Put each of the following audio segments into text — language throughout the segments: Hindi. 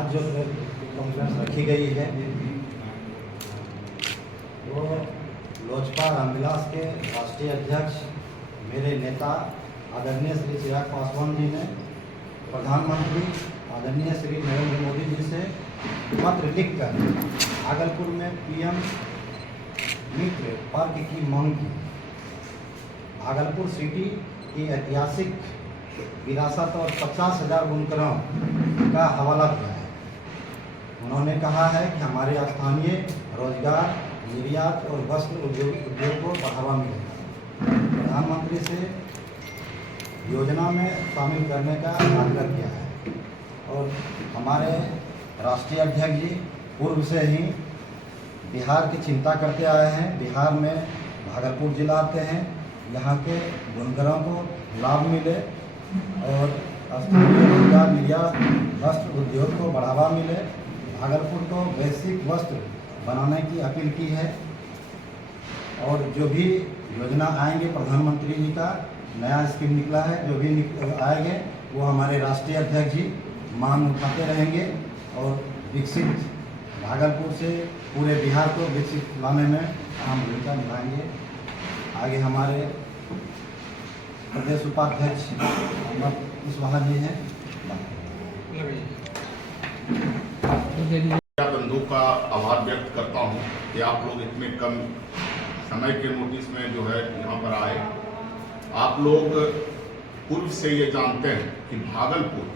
आज जो कॉन्फ्रेंस रखी गई है वो लोजपा रामविलास के राष्ट्रीय अध्यक्ष मेरे नेता आदरणीय श्री चिराग पासवान जी ने प्रधानमंत्री आदरणीय श्री नरेंद्र मोदी जी से पत्र लिखकर भागलपुर में पीएम मित्र पार्क की मांग की। भागलपुर सिटी की ऐतिहासिक विरासत और 50,000 बुनकरों का हवाला किया है। उन्होंने कहा है कि हमारे स्थानीय रोजगार, निर्यात और वस्त्र उद्योग को बढ़ावा मिलेगा। प्रधानमंत्री से योजना में शामिल करने का आग्रह किया है और हमारे राष्ट्रीय अध्यक्ष जी पूर्व से ही बिहार की चिंता करते आए हैं। बिहार में भागलपुर जिला आते हैं, यहाँ के बुनकरों को लाभ मिले और स्थानीय रोजगार, निर्यात, वस्त्र उद्योग को बढ़ावा मिले। भागलपुर को वैश्विक वस्त्र बनाने की अपील की है और जो भी योजना आएंगे प्रधानमंत्री जी का नया स्कीम निकला है, जो भी आएंगे वो हमारे राष्ट्रीय अध्यक्ष जी मांग उठाते रहेंगे और विकसित भागलपुर से पूरे बिहार को विकसित लाने में अहम भूमिका निभाएंगे। आगे हमारे प्रदेश उपाध्यक्ष अहमद कुशवाहा जी हैं। बंधु का आभार व्यक्त करता हूं कि आप लोग इतने कम समय के नोटिस में जो है यहाँ पर आए। आप लोग पूर्व से ये जानते हैं कि भागलपुर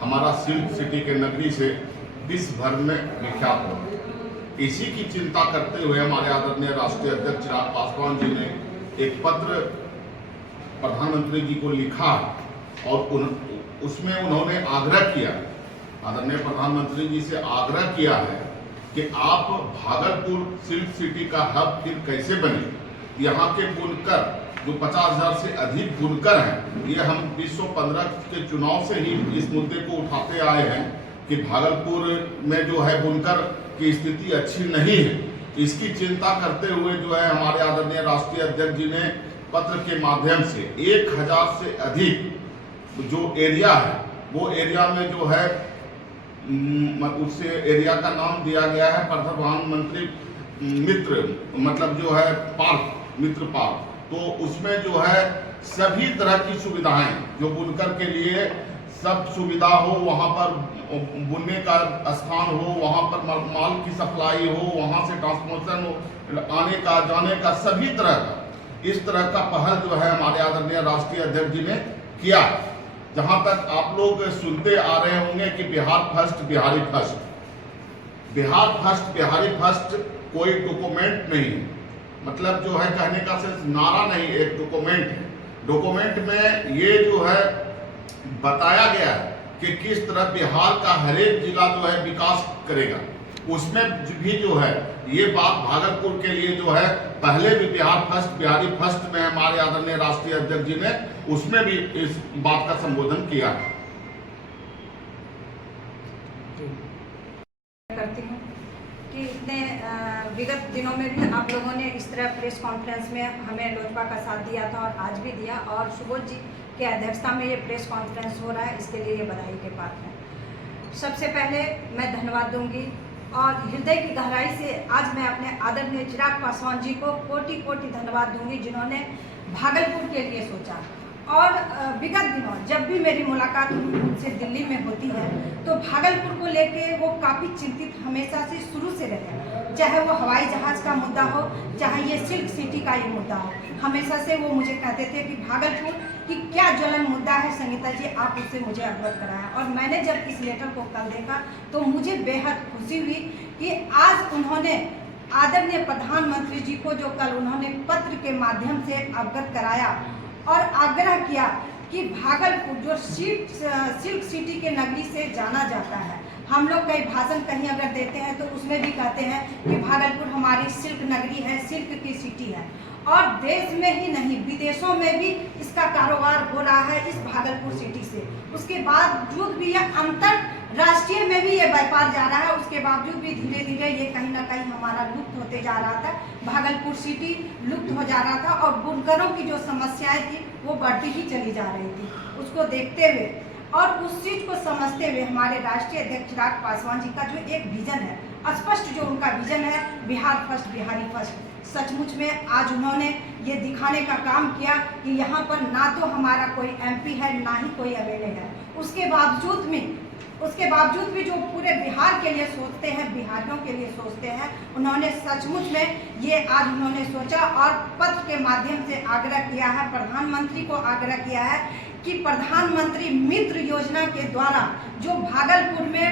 हमारा सिल्क सिटी के नगरी से विश्व भर में विख्यात हो। इसी की चिंता करते हुए हमारे आदरणीय राष्ट्रीय अध्यक्ष चिराग पासवान जी ने एक पत्र प्रधानमंत्री जी को लिखा और उसमें उन्होंने आग्रह किया, आदरणीय प्रधानमंत्री जी से आग्रह किया है कि आप भागलपुर सिल्क सिटी का हब फिर कैसे बने। यहाँ के बुनकर जो 50,000 से अधिक बुनकर हैं, ये हम 2015 के चुनाव से ही इस मुद्दे को उठाते आए हैं कि भागलपुर में जो है बुनकर की स्थिति अच्छी नहीं है। इसकी चिंता करते हुए जो है हमारे आदरणीय राष्ट्रीय अध्यक्ष जी ने पत्र के माध्यम से 1000 से अधिक जो एरिया है वो एरिया में जो है उससे एरिया का नाम दिया गया है प्रधानमंत्री मित्र, मतलब जो है पार्क, मित्र पार्क। तो उसमें जो है सभी तरह की सुविधाएं जो बुनकर के लिए सब सुविधा हो, वहाँ पर बुनने का स्थान हो, वहाँ पर माल की सप्लाई हो, वहाँ से ट्रांसपोर्टेशन हो, आने का जाने का सभी तरह का इस तरह का पहल जो है हमारे आदरणीय राष्ट्रीय अध्यक्ष जी ने किया। जहां तक आप लोग सुनते आ रहे होंगे कि Bihar first, Bihari first, Bihar first, Bihari first कोई डॉक्यूमेंट नहीं, मतलब जो है कहने का सिर्फ नारा नहीं, एक डॉक्यूमेंट है। डॉक्यूमेंट में ये जो है बताया गया है कि किस तरह बिहार का हर एक जिला जो है विकास करेगा। उसमें भी जो है ये बात भागलपुर के लिए जो है पहले भी बिहार फर्स्ट, बिहारी फर्स्ट में हमारे आदरणीय राष्ट्रीय अध्यक्ष जी ने उसमें भी इस बात का संबोधन किया। करती हूँ कि इतने विगत दिनों में भी आप लोगों ने इस तरह प्रेस कॉन्फ्रेंस में हमें लोजपा का साथ दिया था और आज भी दिया, और सुबोध जी के अध्यक्षता में ये प्रेस कॉन्फ्रेंस हो रहा है, इसके लिए ये बधाई के पात्र हैं। सबसे पहले मैं धन्यवाद दूंगी और हृदय की गहराई से आज मैं अपने आदरणीय चिराग पासवान जी को कोटि कोटि धन्यवाद दूंगी, जिन्होंने भागलपुर के लिए सोचा। और विगत दिनों जब भी मेरी मुलाकात उनसे दिल्ली में होती है तो भागलपुर को लेके वो काफ़ी चिंतित हमेशा से शुरू से रहे, चाहे वो हवाई जहाज़ का मुद्दा हो, चाहे ये सिल्क सिटी का ये मुद्दा हो। हमेशा से वो मुझे कहते थे कि भागलपुर की क्या ज्वलन मुद्दा है संगीता जी, आप उससे मुझे अवगत कराया। और मैंने जब इस लेटर को कल देखा तो मुझे बेहद खुशी हुई कि आज उन्होंने आदरणीय प्रधानमंत्री जी को जो कल उन्होंने पत्र के माध्यम से अवगत कराया और आग्रह किया कि भागलपुर जो सिल्क सिटी के नगरी से जाना जाता है, हम लोग कई भाषण कहीं अगर देते हैं तो उसमें भी कहते हैं कि भागलपुर हमारी सिल्क नगरी है, सिल्क की सिटी है, और देश में ही नहीं विदेशों में भी इसका कारोबार हो रहा है इस भागलपुर सिटी से। उसके बावजूद भी यह अंतरराष्ट्रीय में भी ये व्यापार जा रहा है, उसके बावजूद भी धीरे धीरे ये कहीं ना कहीं हमारा लुप्त होते जा रहा था, भागलपुर सिटी लुप्त हो जा रहा था और बुनकरों की जो समस्याएं थी वो बढ़ती ही चली जा रही थी। उसको देखते हुए और उस चीज को समझते हुए हमारे राष्ट्रीय अध्यक्ष चिराग पासवान जी का जो एक विजन है, स्पष्ट जो उनका विजन है, बिहार फर्स्ट बिहारी फर्स्ट, सचमुच में आज उन्होंने ये दिखाने का काम किया कि यहाँ पर ना तो हमारा कोई एमपी है, ना ही कोई एमएलए है। उसके बावजूद भी जो पूरे बिहार के लिए सोचते हैं, बिहारियों के लिए सोचते हैं, उन्होंने सचमुच में ये आज उन्होंने सोचा और पत्र के माध्यम से आग्रह किया है, प्रधानमंत्री को आग्रह किया है कि प्रधानमंत्री मित्र योजना के द्वारा जो भागलपुर में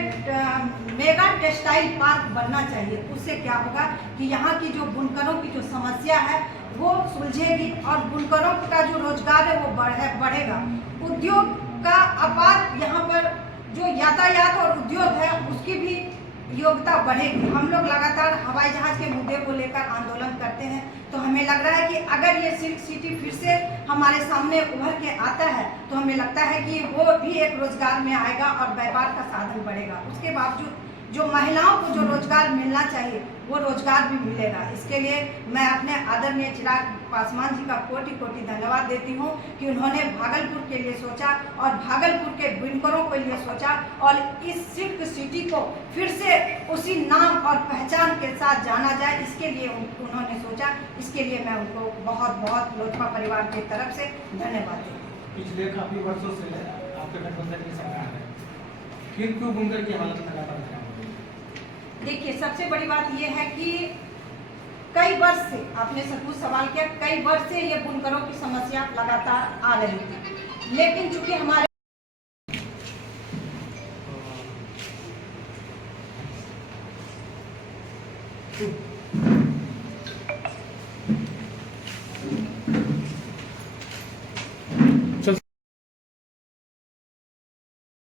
मेगा टेक्सटाइल पार्क बनना चाहिए, उससे क्या होगा कि यहाँ की जो बुनकरों की जो समस्या है वो सुलझेगी और बुनकरों का जो रोजगार है वो बढ़ेगा। उद्योग का अपार यहाँ पर जो यातायात और उद्योग है उसकी भी योग्यता बढ़ेगी। हम लोग लगातार हवाई जहाज के मुद्दे को लेकर आंदोलन करते हैं, तो हमें लग रहा है कि अगर ये सिल्क सिटी फिर से हमारे सामने उभर के आता है तो हमें लगता है कि वो भी एक रोजगार में आएगा और व्यापार का साधन बढ़ेगा। उसके बावजूद जो महिलाओं को जो रोजगार मिलना चाहिए वो रोजगार भी मिलेगा। इसके लिए मैं अपने आदरणीय चिराग पासवान जी का कोटि कोटि धन्यवाद देती हूँ कि उन्होंने भागलपुर के लिए सोचा और भागलपुर के बुनकरों के लिए सोचा और इस सिल्क सिटी को फिर से उसी नाम और पहचान के साथ जाना जाए, इसके लिए उन्होंने सोचा। इसके लिए मैं उनको बहुत बहुत लोजपा परिवार की तरफ से धन्यवाद देती हूँ। पिछले काफी वर्षों से आपके गठबंधन की सरकार है, फिर क्यों बुनकर की हालत लगातार खराब हो रही है? देखिए, सबसे बड़ी बात यह है कि कई वर्ष से, आपने सचमुच सवाल किया, कई वर्ष से ये बुनकरों की समस्या लगातार आ रही थी, लेकिन चूंकि हमारे तो